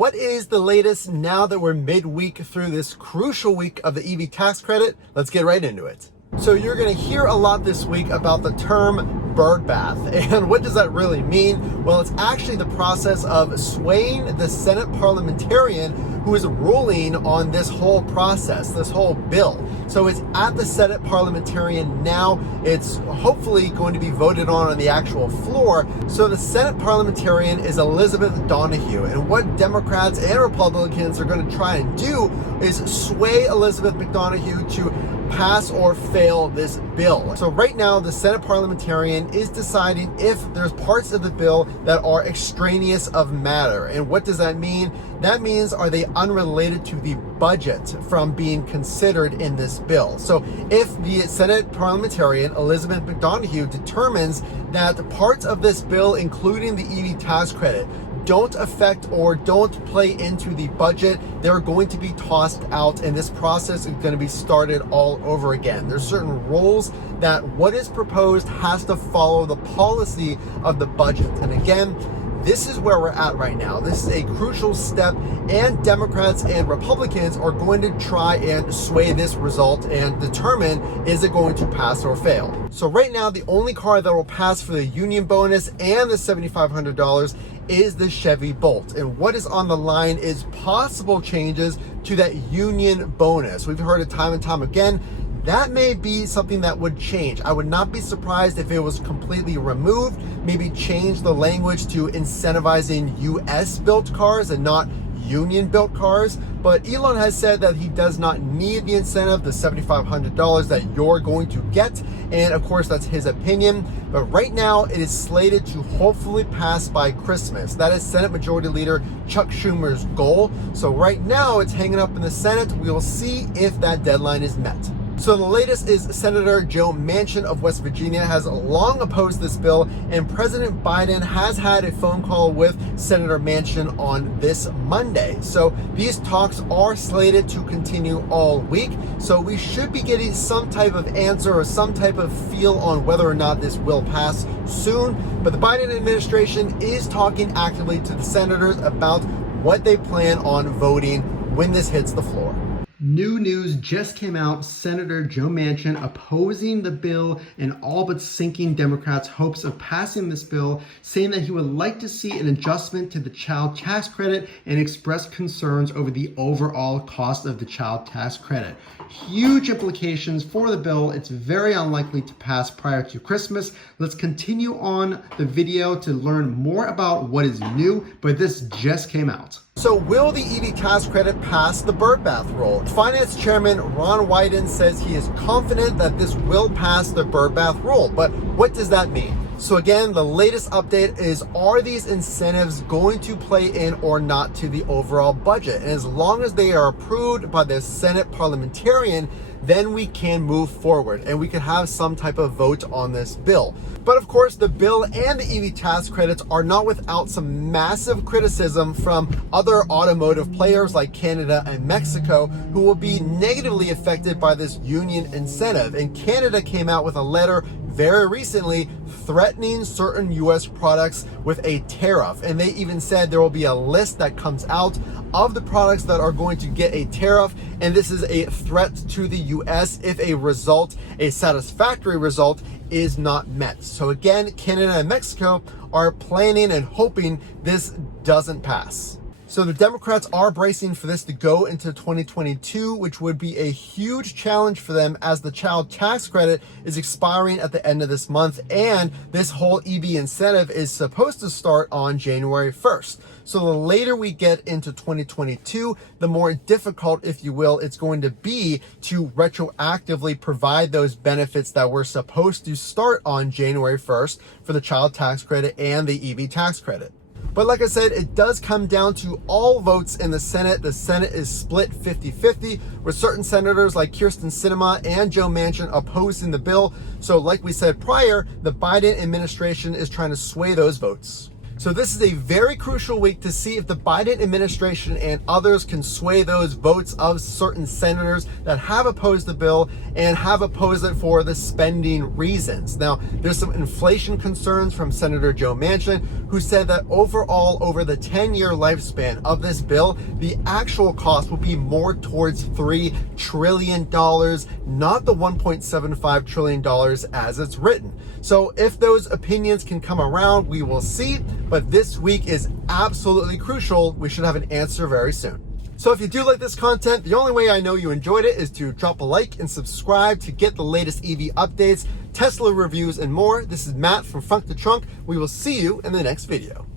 What is the latest now that we're midweek through this crucial week of the EV tax credit? Let's get right into it. So you're going to hear a lot this week about the term Byrd Bath. And what does that really mean? Well, it's actually the process of swaying the Senate Parliamentarian who is ruling on this whole process, this whole bill. So it's at the Senate Parliamentarian now. It's hopefully going to be voted on the actual floor. So the Senate Parliamentarian is Elizabeth Donahue. And what Democrats and Republicans are going to try and do is sway Elizabeth McDonough to pass or fail this bill. So right now, the Senate Parliamentarian is deciding if there's parts of the bill that are extraneous of matter. And what does that mean? That means, are they unrelated to the budget from being considered in this bill? So if the Senate Parliamentarian, Elizabeth McDonough, determines that parts of this bill, including the EV tax credit, don't affect or don't play into the budget, they're going to be tossed out, and this process is going to be started all over again. There's certain rules that what is proposed has to follow the policy of the budget. And again, this is where we're at right now. This is a crucial step, and Democrats and Republicans are going to try and sway this result and determine, is it going to pass or fail? So right now, the only car that will pass for the union bonus and the $7,500 is the Chevy Bolt. And what is on the line is possible changes to that union bonus. We've heard it time and time again. That may be something that would change. I would not be surprised if it was completely removed, maybe change the language to incentivizing US built cars and not union built cars. But Elon has said that he does not need the incentive, the $7,500 that you're going to get. And of course, that's his opinion. But right now, it is slated to hopefully pass by Christmas. That is Senate Majority Leader Chuck Schumer's goal. So right now, it's hanging up in the Senate. We will see if that deadline is met. So the latest is Senator Joe Manchin of West Virginia has long opposed this bill, and President Biden has had a phone call with Senator Manchin on this Monday. So these talks are slated to continue all week. So we should be getting some type of answer or some type of feel on whether or not this will pass soon. But the Biden administration is talking actively to the senators about what they plan on voting when this hits the floor. New news just came out. Senator Joe Manchin opposing the bill and all but sinking Democrats' hopes of passing this bill, saying that he would like to see an adjustment to the child tax credit and express concerns over the overall cost of the child tax credit. Huge implications for the bill. It's very unlikely to pass prior to Christmas. Let's continue on the video to learn more about what is new, but this just came out. So will the EV tax credit pass the Byrd Bath rule? Finance Chairman Ron Wyden says he is confident that this will pass the Byrd Bath rule. But what does that mean? So again, the latest update is, are these incentives going to play in or not to the overall budget? And as long as they are approved by the Senate Parliamentarian, then we can move forward and we can have some type of vote on this bill. But of course, the bill and the EV tax credits are not without some massive criticism from other automotive players like Canada and Mexico, who will be negatively affected by this union incentive. And Canada came out with a letter very recently threatening certain US products with a tariff. And they even said there will be a list that comes out of the products that are going to get a tariff. And this is a threat to the US if a satisfactory result is not met. So again, Canada and Mexico are planning and hoping this doesn't pass. So the Democrats are bracing for this to go into 2022, which would be a huge challenge for them as the child tax credit is expiring at the end of this month, and this whole EV incentive is supposed to start on January 1st. So the later we get into 2022, the more difficult, if you will, it's going to be to retroactively provide those benefits that were supposed to start on January 1st for the child tax credit and the EV tax credit. But like I said, it does come down to all votes in the Senate. The Senate is split 50-50, with certain senators like Kyrsten Sinema and Joe Manchin opposing the bill. So like we said prior, the Biden administration is trying to sway those votes. So this is a very crucial week to see if the Biden administration and others can sway those votes of certain senators that have opposed the bill and have opposed it for the spending reasons. Now, there's some inflation concerns from Senator Joe Manchin, who said that overall, over the 10-year lifespan of this bill, the actual cost will be more towards $3 trillion, not the $1.75 trillion as it's written. So if those opinions can come around, we will see. But this week is absolutely crucial. We should have an answer very soon. So if you do like this content, the only way I know you enjoyed it is to drop a like and subscribe to get the latest EV updates, Tesla reviews, and more. This is Matt from Frunk to Trunk. We will see you in the next video.